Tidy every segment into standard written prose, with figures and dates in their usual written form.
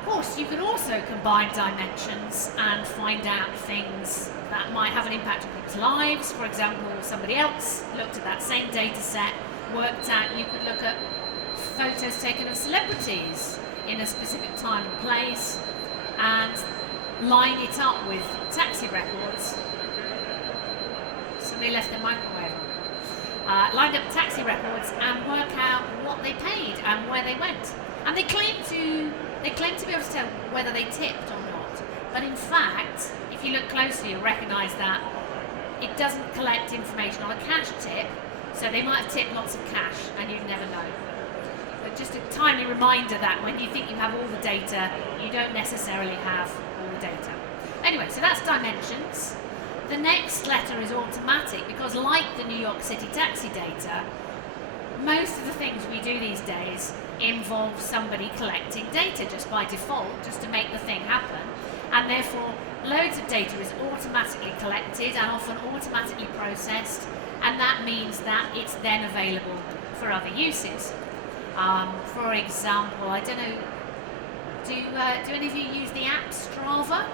Of course, you can also combine dimensions and find out things that might have an impact on people's lives. For example, somebody else looked at that same data set, worked out you could look at photos taken of celebrities in a specific time and place and line it up with taxi records. Somebody left their microwave on. Lined up taxi records and work out what they paid and where they went. And they claim to be able to tell whether they tipped or not. But in fact, if you look closely, you'll recognise that it doesn't collect information on a cash tip, so they might have tipped lots of cash and you'd never know. But just a timely reminder that when you think you have all the data, you don't necessarily have all the data. Anyway, so that's dimensions. The next letter is automatic, because like the New York City taxi data, most of the things we do these days involve somebody collecting data just by default, just to make the thing happen, and therefore loads of data is automatically collected and often automatically processed, and that means that it's then available for other uses. For example, I don't know, do any of you use the app Strava?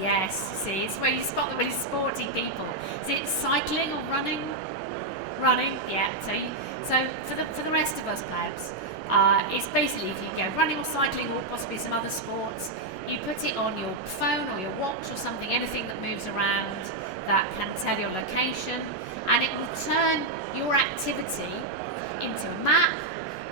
Yes, see, it's where you spot the really sporty people. Is it cycling or running? Running, yeah. So for the rest of us plebs, it's basically if you go running or cycling or possibly some other sports, you put it on your phone or your watch or something, anything that moves around that can tell your location, and it will turn your activity into a map,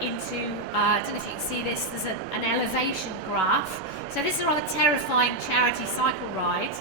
into, I don't know if you can see this, there's an elevation graph. So this is a rather terrifying charity cycle ride,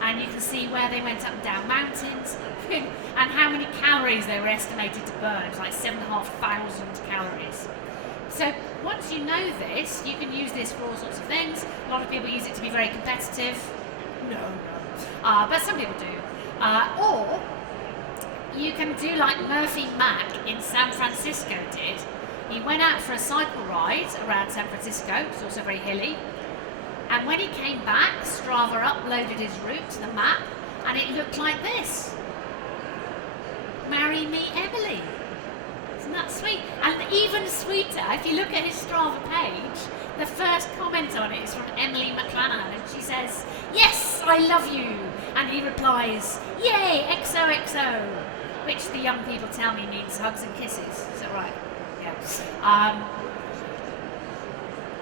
and you can see where they went up and down mountains and how many calories they were estimated to burn. It's like 7,500 calories. So once you know this, you can use this for all sorts of things. A lot of people use it to be very competitive. No. But some people do. Or you can do like Murphy Mack in San Francisco did. He went out for a cycle ride around San Francisco. It's also very hilly. And when he came back, Strava uploaded his route to the map, and it looked like this. Marry me, Emily. Isn't that sweet? And even sweeter, if you look at his Strava page, the first comment on it is from Emily McClanahan, and she says, "Yes, I love you." And he replies, "Yay, XOXO," which the young people tell me means hugs and kisses. Is that right? Yeah.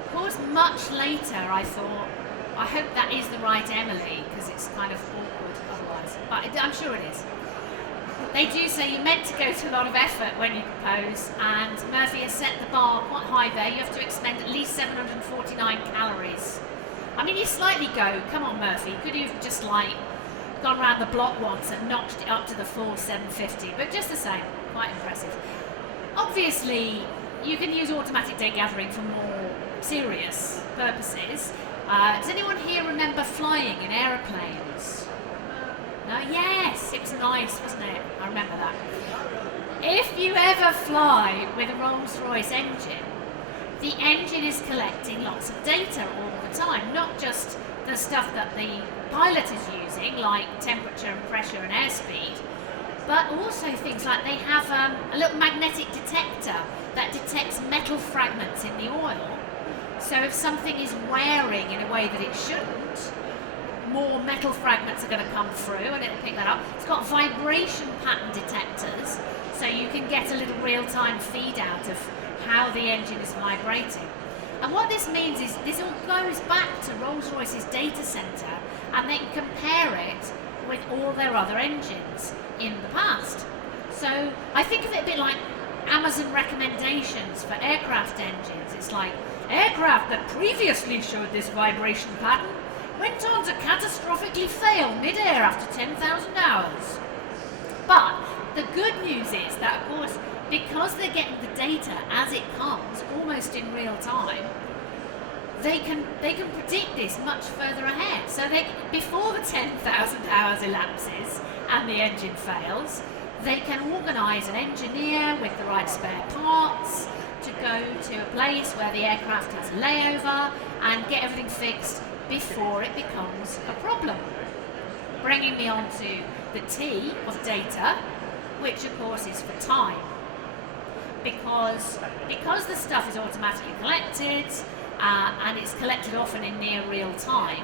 Of course, much later I thought, I hope that is the right Emily, because it's kind of awkward otherwise, but I'm sure it is. They do say you're meant to go to a lot of effort when you propose, and Murphy has set the bar quite high there. You have to expend at least 749 calories. I mean, you slightly go, come on Murphy, could you have just like gone around the block once and notched it up to the full 750, but just the same, quite impressive. Obviously, you can use automatic data gathering for more serious purposes. Does anyone here remember flying in aeroplanes? No? Yes, it was nice, wasn't it? I remember that. If you ever fly with a Rolls-Royce engine, the engine is collecting lots of data all the time, not just the stuff that the pilot is using, like temperature and pressure and airspeed, but also things like they have a little magnetic detector that detects metal fragments in the oil. So if something is wearing in a way that it shouldn't, more metal fragments are going to come through and it'll pick that up. It's got vibration pattern detectors, so you can get a little real-time feed out of how the engine is vibrating. And what this means is this all goes back to Rolls-Royce's data centre, and they can compare it with all their other engines in the past. So I think of it a bit like Amazon recommendations for aircraft engines. It's like, aircraft that previously showed this vibration pattern went on to catastrophically fail mid-air after 10,000 hours. But the good news is that, of course, because they're getting the data as it comes, almost in real time, they can predict this much further ahead. So before the 10,000 hours elapses and the engine fails, they can organise an engineer with the right spare parts to go to a place where the aircraft has a layover and get everything fixed before it becomes a problem. Bringing me on to the T of data, which of course is for time. Because the stuff is automatically collected, and it's collected often in near real time,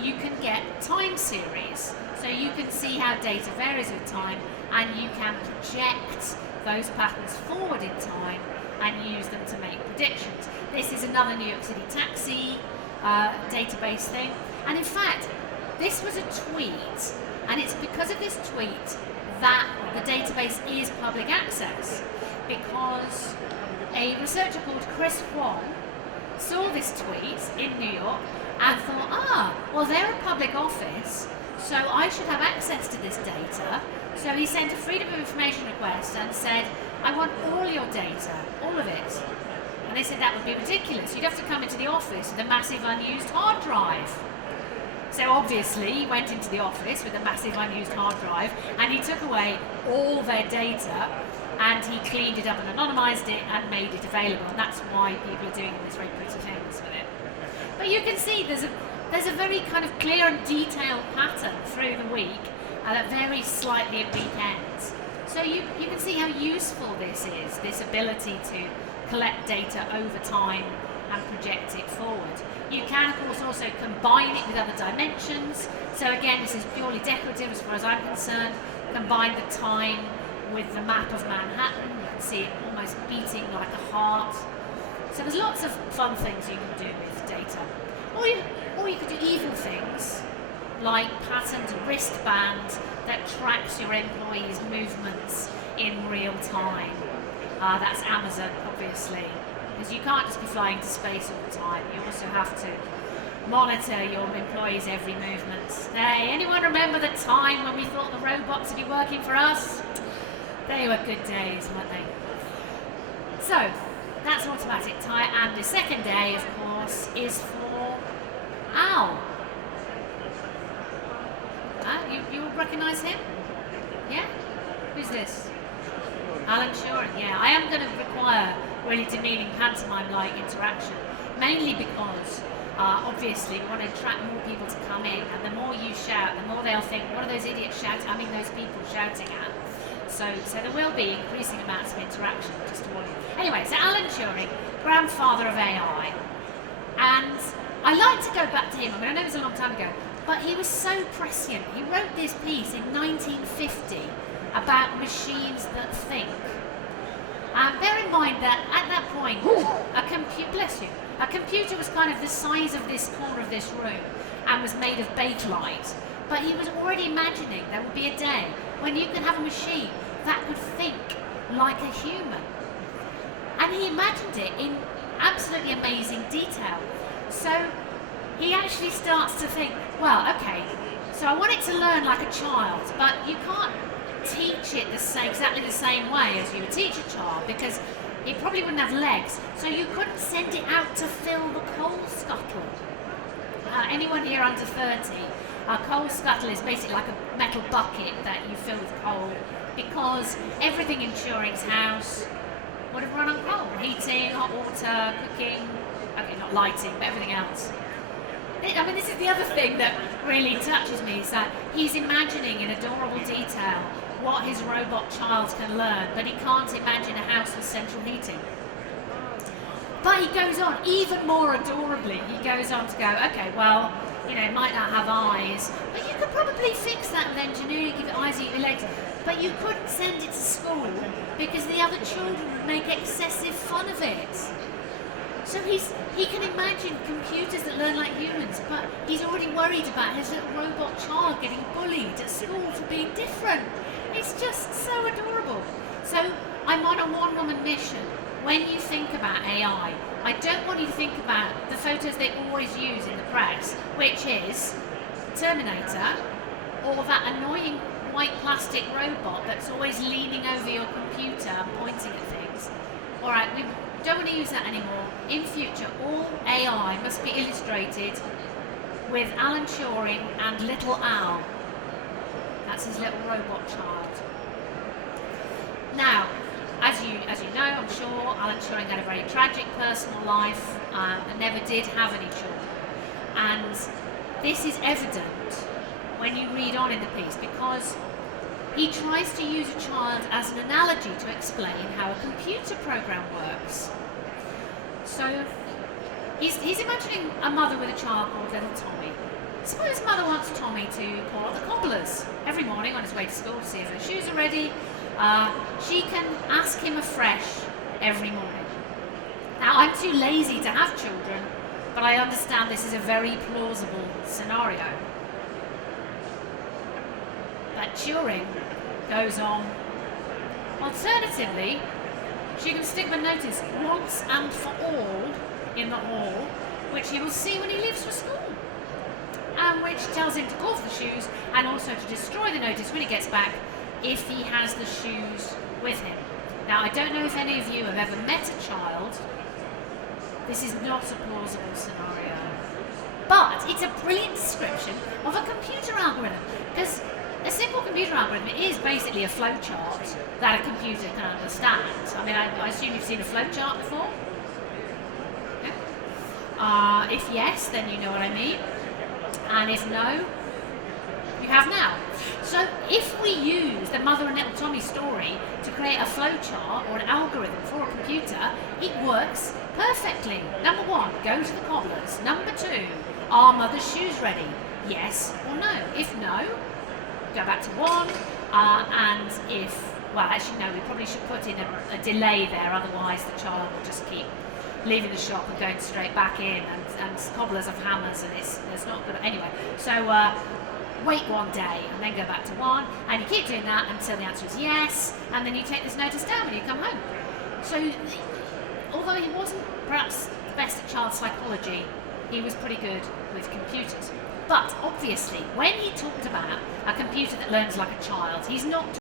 you can get time series. So you can see how data varies with time, and you can project those patterns forward in time and use them to make predictions. This is another New York City taxi database thing. And in fact, this was a tweet, and it's because of this tweet that the database is public access, because a researcher called Chris Huang saw this tweet in New York and thought, well, they're a public office, so I should have access to this data. So he sent a Freedom of Information request and said, I want all your data, all of it. And they said that would be ridiculous. You'd have to come into the office with a massive unused hard drive. So obviously he went into the office with a massive unused hard drive, and he took away all their data, and he cleaned it up and anonymized it and made it available. And that's why people are doing all these very pretty things with it. But you can see there's a very kind of clear and detailed pattern through the week that varies slightly at weekends. So you can see how useful this is, this ability to collect data over time and project it forward. You can, of course, also combine it with other dimensions. So again, this is purely decorative as far as I'm concerned. Combine the time with the map of Manhattan. You can see it almost beating like a heart. So there's lots of fun things you can do with data. Or you could do evil things, like patterned wristband that tracks your employees' movements in real time. That's Amazon, obviously, because you can't just be flying to space all the time. You also have to monitor your employees' every movement. Hey, anyone remember the time when we thought the robots would be working for us? They were good days, weren't they? So, that's automatic tie, and the second day, of course, is for Al. You recognise him? Yeah? Who's this? Alan Turing, yeah. I am going to require really demeaning pantomime-like interaction, mainly because obviously we want to attract more people to come in, and the more you shout, the more they'll think, what are those idiots shouting, those people shouting at? So there will be increasing amounts of interaction, just to warn you. Anyway, so Alan Turing, grandfather of AI, and I like to go back to him. I know it was a long time ago, but he was so prescient. He wrote this piece in 1950 about machines that think. Bear in mind that at that point, a computer was kind of the size of this corner of this room and was made of bakelite. But he was already imagining there would be a day when you could have a machine that could think like a human. And he imagined it in absolutely amazing detail. So he actually starts to think, well, okay, so I want it to learn like a child, but you can't teach it exactly the same way as you would teach a child, because it probably wouldn't have legs, so you couldn't send it out to fill the coal scuttle. Anyone here under 30? A coal scuttle is basically like a metal bucket that you fill with coal, because everything in Turing's house would have run on coal. Heating, hot water, cooking, okay, not lighting, but everything else. This is the other thing that really touches me, is that he's imagining in adorable detail what his robot child can learn, but he can't imagine a house with central heating. But he goes on, even more adorably, he goes on to go, okay, well, it might not have eyes, but you could probably fix that with engineering, give it eyes, eat your legs. But you couldn't send it to school because the other children would make excessive fun of it. So he can imagine computers that learn like humans, but he's already worried about his little robot child getting bullied at school for being different. It's just so adorable. So I'm on a one-woman mission. When you think about AI, I don't want you to think about the photos they always use in the press, which is Terminator, or that annoying white plastic robot that's always leaning over your computer and pointing at things. All right, we don't want to use that anymore. In future, all AI must be illustrated with Alan Turing and little Al. That's his little robot child. Now, as you know, I'm sure, Alan Turing had a very tragic personal life and never did have any children. And this is evident when you read on in the piece, because he tries to use a child as an analogy to explain how a computer program works. So he's imagining a mother with a child called little Tommy. Suppose mother wants Tommy to call at the cobbler's every morning on his way to school to see if her shoes are ready. She can ask him afresh every morning. Now, I'm too lazy to have children, but I understand this is a very plausible scenario. But Turing goes on. Alternatively, she can stick a notice once and for all in the hall, which he will see when he leaves for school, and which tells him to call for the shoes and also to destroy the notice when he gets back if he has the shoes with him. Now, I don't know if any of you have ever met a child. This is not a plausible scenario, but it's a brilliant description of a computer algorithm, because a simple computer algorithm is basically a flowchart that a computer can understand. I mean, I assume you've seen a flowchart before? Yeah? If yes, then you know what I mean. And if no, you have now. So if we use the Mother and Little Tommy story to create a flowchart or an algorithm for a computer, it works perfectly. Number one, go to the cobbler's. Number two, are mother's shoes ready? Yes or no? If no, go back to one, and if, well, actually no, we probably should put in a delay there, otherwise the child will just keep leaving the shop and going straight back in, and cobblers have hammers, and it's not good. Anyway, so wait one day and then go back to one, and you keep doing that until the answer is yes, and then you take this notice down when you come home. So although he wasn't perhaps the best at child psychology, he was pretty good with computers. But obviously, when he talked about a computer that learns like a child, he's not